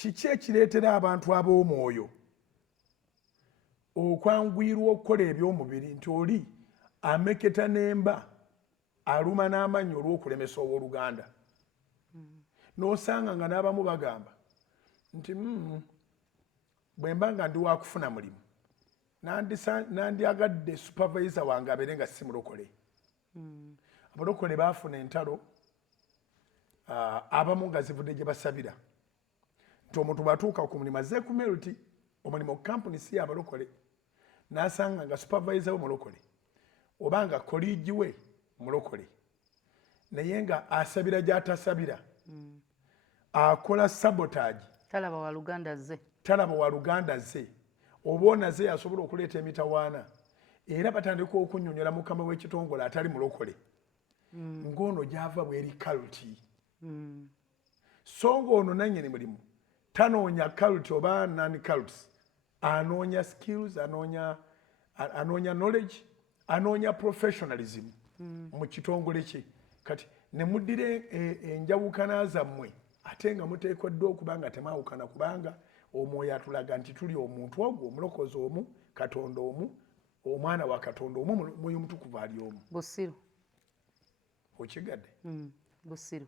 kiki ekireetera abantu ab'omwoyo okwanguyirwa okukola eby'omubiri nti oli ameketa n'emba aluma n'amannyo olw'okulemesa owooluganda n'osanga nga n'abamu bagamba nti bwe mba nga ndi wakufuna mulimu nandyagadde supervisor wange abeere nga si mulokole. Abalokole baafuna entalo abamu nga zivudde gye basabira nti omuntu bw'atuuka ku mulimu azze ku meruti omulimu kampuni si yabalokole n'asanga nga supervisor we mulokole oba nga koligi we mulokole naye nga asabira gy'atasabira akola sabotage talaba wa luganda ze oba onaze asobola okuleeta emitawaana era batandika okunnyonnyola mukama w'ekitongole atali mulokole ng'ono gy'ava bw'eri kaluti so ng'ono nannyini mulimu tanoonya kaluti oba nani kaluti anoonya skills anoonya knowledge anoonya professionalism mu kitongole kye kati ne muddira enjawukana zammwe ate nga muteekeddwa okuba nga temawukana kubanga omwoyo atulaga nti tuli omuntu ogwo omulokozi omu katonda omu omwana wa katonda omu mwoyo mutukuvu ali omu busiru okigadde busiru